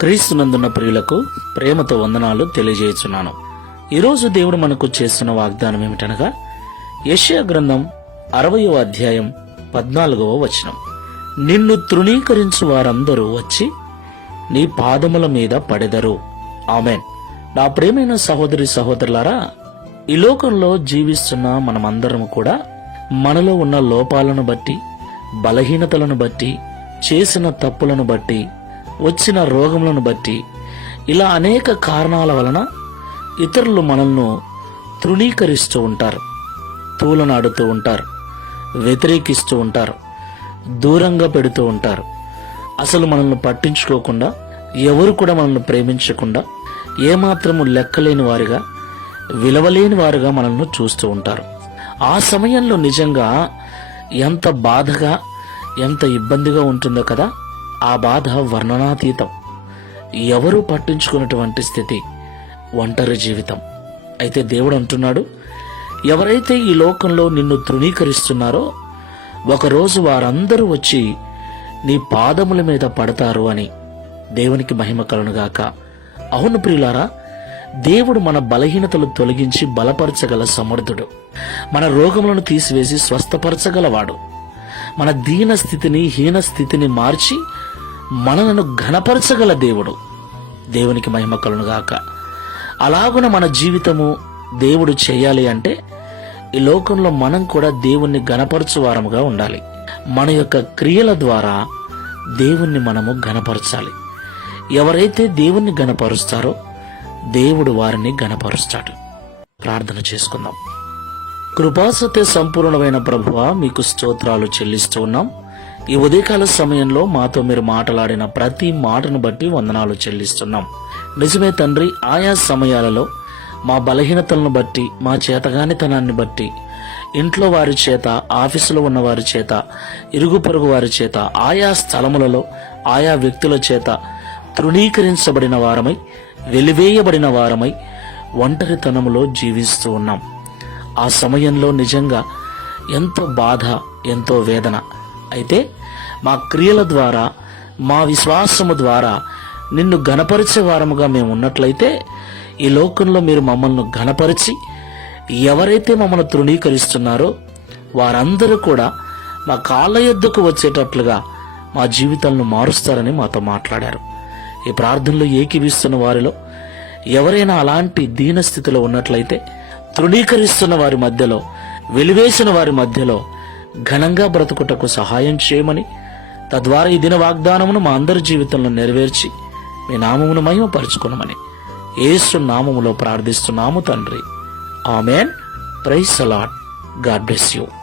క్రీస్తునందున్న ప్రియులకు ప్రేమతో వందనాలు తెలియజేయుచున్నాను. ఈరోజు దేవుడు మనకు చేస్తున్న వాగ్దానం ఏమిటనగా యెషయా గ్రంథం 60వ అధ్యాయం 14వ వచనం. నిన్ను తృణీకరించు వారందరూ వచ్చి నీ పాదముల మీద పడెదరు. ఆమెన్. నా ప్రేమైన సహోదరి సహోదరులారా, ఈ లోకంలో జీవిస్తున్న మనమందరం కూడా మనలో ఉన్న లోపాలను బట్టి, బలహీనతలను బట్టి, చేసిన తప్పులను బట్టి, వచ్చిన రోగములను బట్టి, ఇలా అనేక కారణాల వలన ఇతరులు మనల్ని తృణీకరిస్తూ ఉంటారు, తూలనాడుతూ ఉంటారు, వ్యతిరేకిస్తూ ఉంటారు, దూరంగా పెడుతూ ఉంటారు. అసలు మనల్ని పట్టించుకోకుండా, ఎవరు కూడా మనల్ని ప్రేమించకుండా, ఏమాత్రము లెక్కలేని వారిగా, విలువలేని వారుగా మనల్ని చూస్తూ ఉంటారు. ఆ సమయంలో నిజంగా ఎంత బాధగా, ఎంత ఇబ్బందిగా ఉంటుందో కదా. ఆ బాధ వర్ణనాతీతం. ఎవరూ పట్టించుకున్నటువంటి స్థితి, ఒంటరి జీవితం. అయితే దేవుడు అంటున్నాడు, ఎవరైతే ఈ లోకంలో నిన్ను తృణీకరిస్తున్నారో ఒకరోజు వారందరూ వచ్చి నీ పాదముల మీద పడతారు అని. దేవునికి మహిమ కలుగునుగాక. అవును ప్రియులారా, దేవుడు మన బలహీనతలు తొలగించి బలపరచగల సమర్థుడు. మన రోగములను తీసివేసి స్వస్థపరచగలవాడు. మన దీన స్థితిని, హీన స్థితిని మార్చి మనలను ఘనపరచగల దేవుడు. దేవునికి మహిమ కలుగునుగాక. అలాగున మన జీవితము దేవుడు చేయాలి అంటే ఈ లోకంలో మనం కూడా దేవుణ్ణి ఘనపరచు వారముగా ఉండాలి. మన యొక్క క్రియల ద్వారా దేవుణ్ణి మనము ఘనపరచాలి. ఎవరైతే దేవుణ్ణి ఘనపరుస్తారో దేవుడు వారిని ఘనపరుస్తాడు. ప్రార్థన చేసుకుందాం. కృపాసత్య సంపూర్ణమైన ప్రభువా, మీకు స్తోత్రాలు చెల్లిస్తూ ఉన్నాం. ఈ ఉదయకాల సమయంలో మాతో మీరు మాట్లాడిన ప్రతి మాటను బట్టి వందనాలు చెల్లిస్తున్నాం. నిజమే తండ్రి, ఆయా సమయాలలో మా బలహీనతలను బట్టి, మా చేతగానితనాన్ని బట్టి, ఇంట్లో వారి చేత, ఆఫీసులో ఉన్న వారి చేత, ఇరుగు పొరుగు వారి చేత, ఆయా స్థలములలో ఆయా వ్యక్తుల చేత తృణీకరించబడిన వారమై, వెలివేయబడిన వారమై ఒంటరితనములో జీవిస్తూ ఉన్నాం. ఆ సమయంలో నిజంగా ఎంతో బాధ, ఎంతో వేదన. అయితే మా క్రియల ద్వారా, మా విశ్వాసము ద్వారా నిన్ను ఘనపరిచే వారముగా మేము ఉన్నట్లయితే ఈ లోకంలో మీరు మమ్మల్ని ఘనపరిచి, ఎవరైతే మమ్మల్ని తృణీకరిస్తున్నారో వారందరూ కూడా మా కాళ్ళ యొద్దకు వచ్చేటట్లుగా మా జీవితాలను మారుస్తారని మాతో మాట్లాడారు. ఈ ప్రార్థనలో ఏకీవిస్తున్న వారిలో ఎవరైనా అలాంటి దీనస్థితిలో ఉన్నట్లయితే, తృణీకరిస్తున్న వారి మధ్యలో, వెలివేసిన వారి మధ్యలో ఘనంగా బ్రతుకుటకు సహాయం చేయమని, తద్వారా ఈ దిన వాగ్దానమును మా అందరి జీవితంలో నెరవేర్చి మీ నామమును మహిమపరచుకొనమని యేసు నామములో ప్రార్థిస్తున్నాము తండ్రి. Amen. Praise the lord. God bless you.